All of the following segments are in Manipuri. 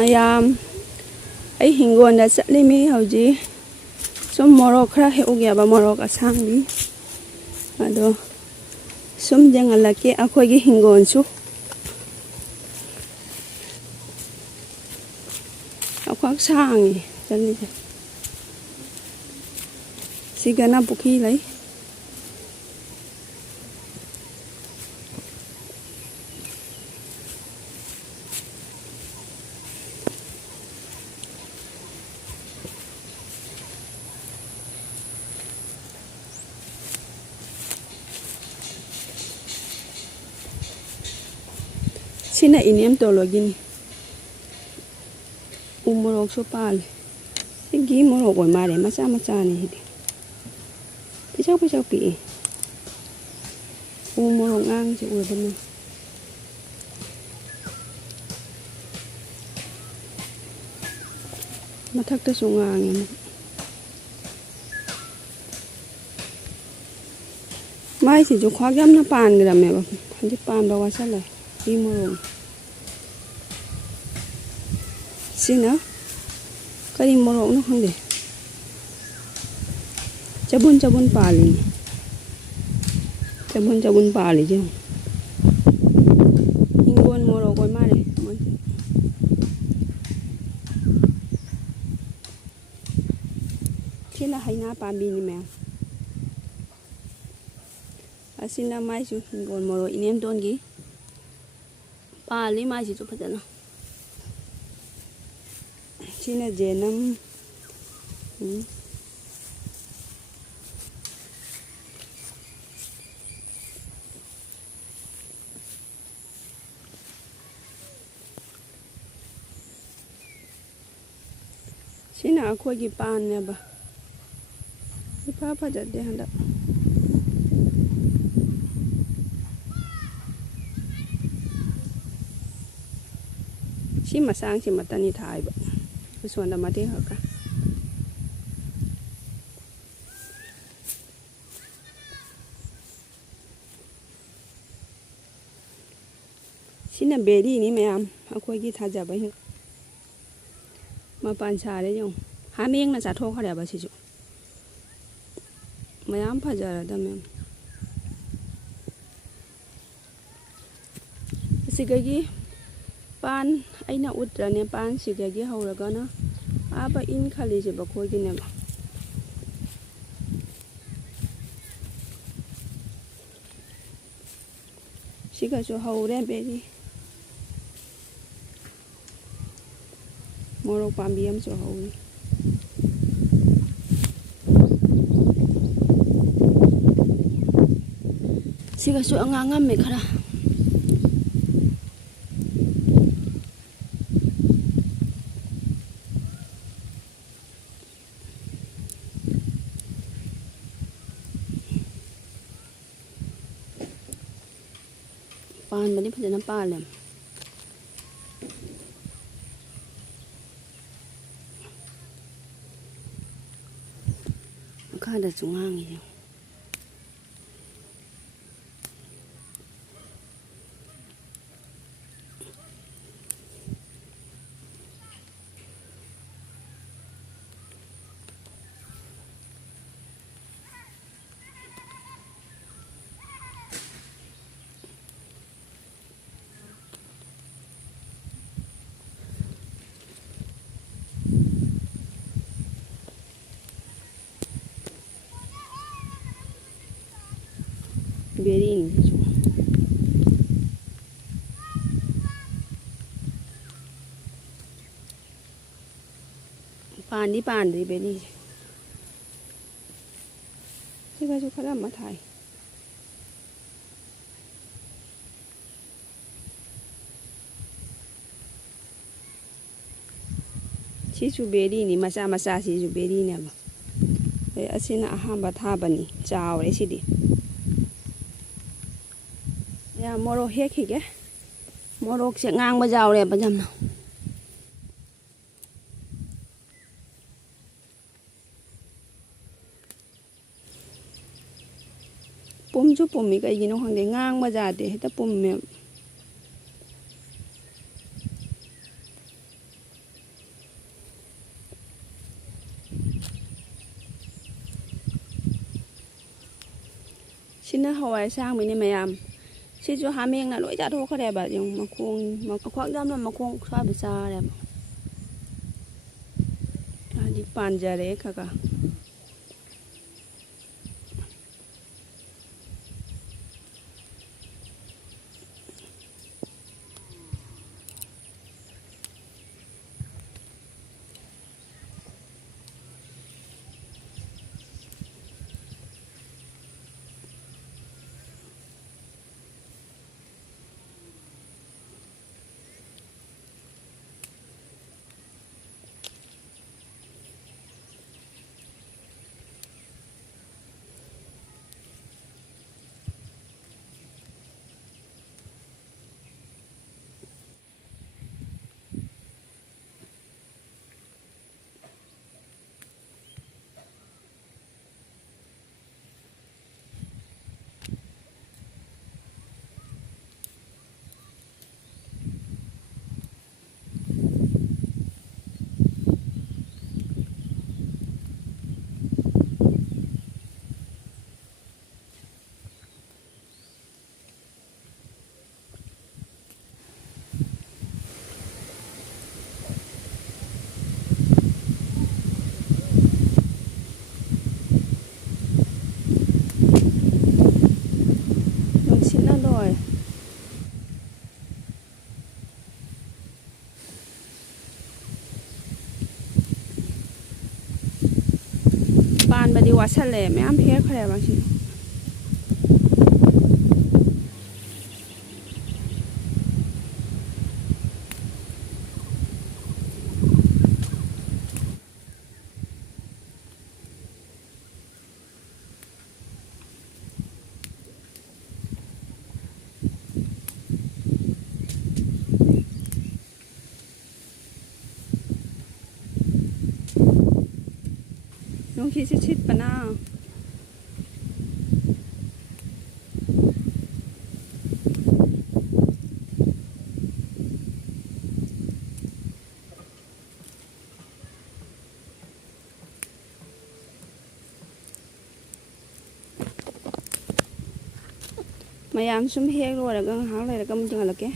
ꯃꯌꯥꯝ ꯑꯩ ꯍꯤꯡꯒꯣꯜꯗ ꯆꯠꯂꯤꯃꯤ ꯍꯧꯖꯤꯛ ꯁꯨꯝ ꯃꯣꯔꯣꯛ ꯈꯔ ꯍꯦꯛꯎꯒꯦꯕ ꯃꯣꯔꯣꯛ ꯑꯁꯥꯡꯕꯤ ꯑꯗꯣ ꯁꯨꯝ ꯌꯦꯡꯍꯜꯂꯛꯀꯦ ꯑꯩꯈꯣꯏꯒꯤ ꯍꯤꯡꯒꯣꯜꯁꯨ ꯑꯩꯈꯣꯏ ꯁꯥꯡꯉꯤ ꯆꯠꯂꯤꯁꯦ ꯁꯤꯒꯅ ꯄꯨꯈ꯭ꯔꯤ ꯂꯩ ꯁꯤꯅ ꯏꯅꯦꯝ ꯇꯣꯜꯂꯣꯒꯤꯅꯤ ꯎ ꯃꯣꯔꯣꯛꯁꯨ ꯄꯥꯜꯂꯦ ꯁꯤꯒꯤ ꯃꯣꯔꯣꯛ ꯑꯣꯏ ꯃꯥꯜꯂꯦ ꯃꯆꯥ ꯃꯆꯥꯅꯤ ꯁꯤꯗꯤ ꯄꯤꯁꯛ ꯄꯤꯁꯛ ꯄꯤꯛꯏ ꯎ ꯃꯣꯔꯣꯛ ꯉꯥꯡꯁꯦ ꯑꯣꯏꯕꯅꯤ ꯃꯊꯛꯇꯁꯨ ꯉꯥꯡꯉꯦ ꯃꯥꯏꯁꯤꯁꯨ ꯈ꯭ꯋꯥꯛ ꯌꯥꯝꯅ ꯄꯥꯟꯈ꯭ꯔꯃꯦꯕ ꯍꯧꯖꯤꯛ ꯄꯥꯟꯕ ꯋꯥꯠꯁꯜꯂꯦ ꯎ ꯃꯣꯔꯣꯛ ꯁꯤꯅ ꯀꯔꯤ ꯃꯣꯔꯣꯛꯅꯣ ꯈꯪꯗꯦ ꯆꯕꯨꯟ ꯆꯕꯨꯟ ꯄꯥꯜꯂꯤꯅꯤ ꯆꯕꯨꯟ ꯆꯕꯨꯟ ꯄꯥꯜꯂꯤꯁꯦ ꯍꯤꯡꯒꯣꯜ ꯃꯣꯔꯣꯛ ꯑꯣꯏ ꯃꯥꯜꯂꯦ ꯃꯣꯏꯁꯦ ꯁꯤꯅ ꯍꯩꯅꯥ ꯄꯥꯝꯕꯤꯅꯤ ꯃꯌꯥꯝ ꯑꯁꯤꯅ ꯃꯥꯏꯁꯨ ꯍꯤꯡꯒꯣꯜ ꯃꯣꯔꯣꯛ ꯏꯅꯦꯝꯇꯣꯟꯒꯤ ꯄꯥꯜꯂꯤ ꯃꯥꯏꯁꯤꯁꯨ ꯐꯖꯅ sini jenam sini akhoi paneba ipa fajade handa si masang si matani thaiba usonda mate haka sina beri ni mayam akhoi gi thajaba hi mapan sare jong hameng na chathok khare ba sisu mayam phajara da mem sigagi pan aina utrane pan sigagi hauraga na aba in khali je ba khoi gi ne siga so haure beri morok pambi am so hauri siga so angangam me khara pan bani phajana palem kada chungangi berin pani pandi beri siga so khara ma thai sisu beri ni masa masa sisu beri ne ba asina ahamba thabani chawre sidi ya morok hek hige morok se ngang ba jawre ba jamna pumju pummi kai gino hangde ngang ba jade heta pumme ꯁꯤꯅ ꯍꯋꯥꯏ ꯑꯁꯥꯡꯕꯤꯅꯤ ꯃꯌꯥꯝ ꯁꯤꯁꯨ ꯍꯥꯃꯦꯡꯅ ꯂꯣꯏ ꯆꯥꯊꯣꯛꯈ꯭ꯔꯦꯕ ꯌꯦꯡꯉꯨ ꯃꯈꯣꯡ ꯌꯥꯝꯅ ꯃꯈꯣꯡ ꯁ꯭ꯋꯥꯏꯕ ꯆꯥꯔꯦꯕ ꯍꯥꯏꯗꯤ ꯄꯥꯟꯖꯔꯦ ꯈꯒ ꯅꯨꯡꯁꯤꯠꯅ ꯂꯣꯏ ꯄꯥꯟꯕꯗꯤ ꯋꯥꯁꯜꯂꯦ ꯃꯌꯥꯝ ꯍꯦꯛꯈ꯭ꯔꯦꯕ ꯁꯤ ꯅꯨꯡꯁꯤꯠꯁꯤ ꯁꯤꯠꯄꯅ ꯃꯌꯥꯝ ꯁꯨꯝ ꯍꯦꯛ ꯂꯣꯏꯔꯒ ꯉꯥꯏꯍꯥꯛ ꯂꯩꯔꯒ ꯑꯃꯨꯛ ꯌꯦꯡꯍꯜꯂꯛꯀꯦ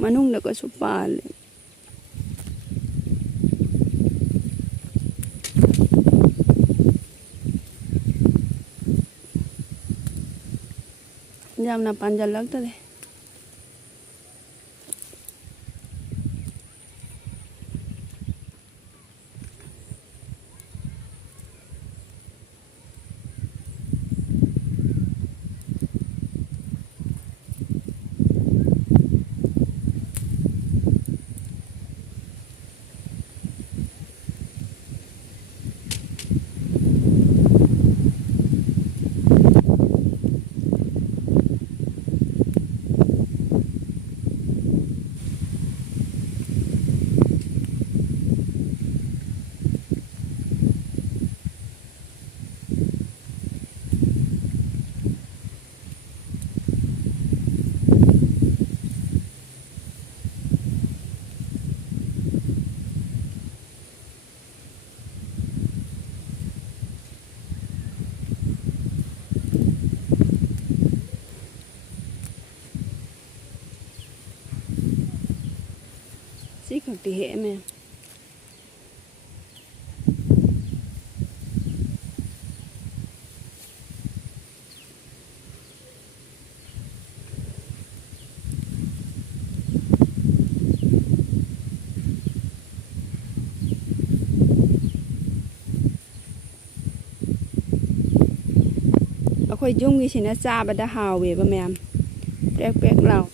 ꯃꯅꯨꯡꯗꯒꯁꯨ ꯄꯥꯜꯂꯦ ꯌꯥꯝꯅ ꯄꯥꯟꯖꯜꯂꯛꯇꯔꯦ ꯉꯍꯥꯛꯇꯤ ꯍꯦꯛꯑꯝꯃꯦ ꯑꯩꯈꯣꯏ ꯌꯨꯝꯒꯤꯁꯤꯅ ꯆꯥꯕꯗ ꯍꯥꯎꯋꯦꯕ ꯃꯌꯥꯝ ꯄ꯭ꯔꯦꯛ ꯄ꯭ꯔꯦꯛ ꯂꯥꯎ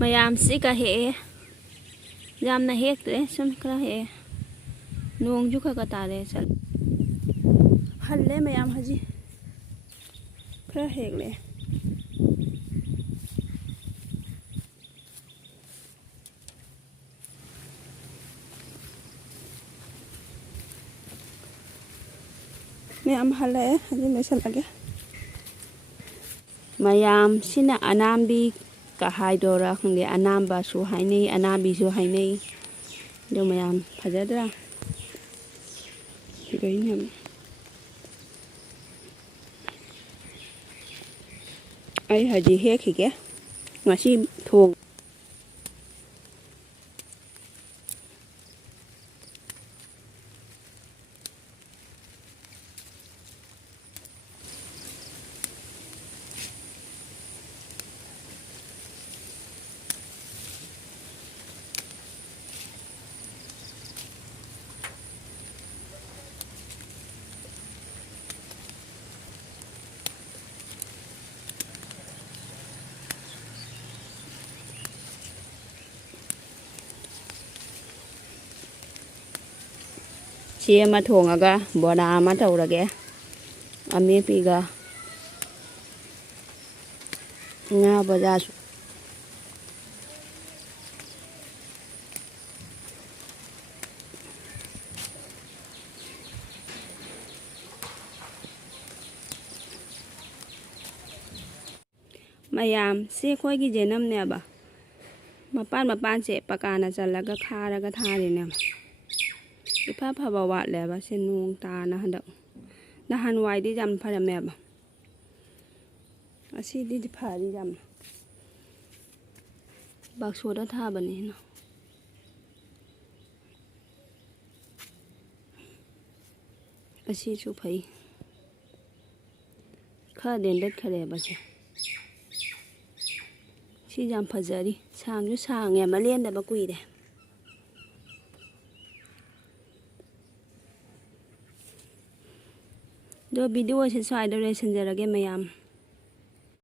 ꯃꯌꯥꯝ ꯁꯤꯒ ꯍꯦꯛꯑꯦ ꯌꯥꯝꯅ ꯍꯦꯛꯇ꯭ꯔꯦ ꯁꯨꯝ ꯈꯔ ꯍꯦꯛꯑꯦ ꯅꯣꯡꯁꯨ ꯈꯔ ꯇꯥꯔꯦ ꯆꯠ ꯍꯜꯂꯦ ꯃꯌꯥꯝ ꯍꯧꯖꯤꯛ ꯈꯔ ꯍꯦꯛꯂꯦ ꯃꯌꯥꯝ ꯍꯜꯂꯛꯑꯦ ꯍꯧꯖꯤꯛ ꯂꯣꯏꯁꯤꯜꯂꯒꯦ ꯃꯌꯥꯝꯁꯤꯅ ꯑꯅꯥꯝꯕꯤ ꯀ ꯍꯥꯏꯗꯣꯏꯔꯥ ꯈꯪꯗꯦ ꯑꯅꯥꯝꯕꯁꯨ ꯍꯥꯏꯅꯩ ꯑꯅꯥꯝꯕꯤꯁꯨ ꯍꯥꯏꯅꯩ ꯑꯗꯨ ꯃꯌꯥꯝ ꯐꯖꯗ꯭ꯔꯥ ꯂꯣꯏꯅ ꯑꯩ ꯍꯧꯖꯤꯛ ꯍꯦꯛꯈꯤꯒꯦ ꯉꯁꯤ ꯊꯣꯡ ꯁꯤ ꯑꯃ ꯊꯣꯡꯉꯒ ꯕꯣꯔꯥ ꯑꯃ ꯇꯧꯔꯒꯦ ꯑꯃꯦꯠꯄꯤꯒ ꯉꯥ ꯕꯖꯥꯔꯁꯨ ꯃꯌꯥꯝ ꯁꯤ ꯑꯩꯈꯣꯏꯒꯤ ꯖꯦꯅꯝꯅꯦꯕ ꯃꯄꯥꯟꯁꯦ ꯄꯀꯥꯅ ꯆꯜꯂꯒ ꯈꯥꯔꯒ ꯊꯥꯔꯤꯅꯦꯕ ꯏꯐ ꯐꯕ ꯋꯥꯠꯂꯦꯕ ꯁꯤ ꯅꯣꯡ ꯇꯥꯅ ꯍꯟꯗꯛ ꯅꯍꯥꯟꯋꯥꯏꯗꯤ ꯌꯥꯝ ꯐꯔꯝꯃꯦꯕ ꯑꯁꯤꯗꯤ ꯐꯔꯤ ꯌꯥꯝꯅ ꯕꯥꯛꯁꯣꯗ ꯊꯥꯕꯅꯤꯅ ꯑꯁꯤꯁꯨ ꯐꯩ ꯈꯔ ꯂꯦꯟꯗꯠꯈ꯭ꯔꯦꯕ ꯁꯤ ꯌꯥꯝ ꯐꯖꯔꯤ ꯁꯥꯡꯁꯨ ꯁꯥꯡꯉꯦ ꯂꯦꯟꯗꯕ ꯀꯨꯏꯔꯦ ꯑꯗꯣ ꯚꯤꯗꯤꯑꯣꯁꯦ ꯁ꯭ꯋꯥꯏꯗ ꯂꯣꯏꯁꯤꯟꯖꯔꯒꯦ ꯃꯌꯥꯝ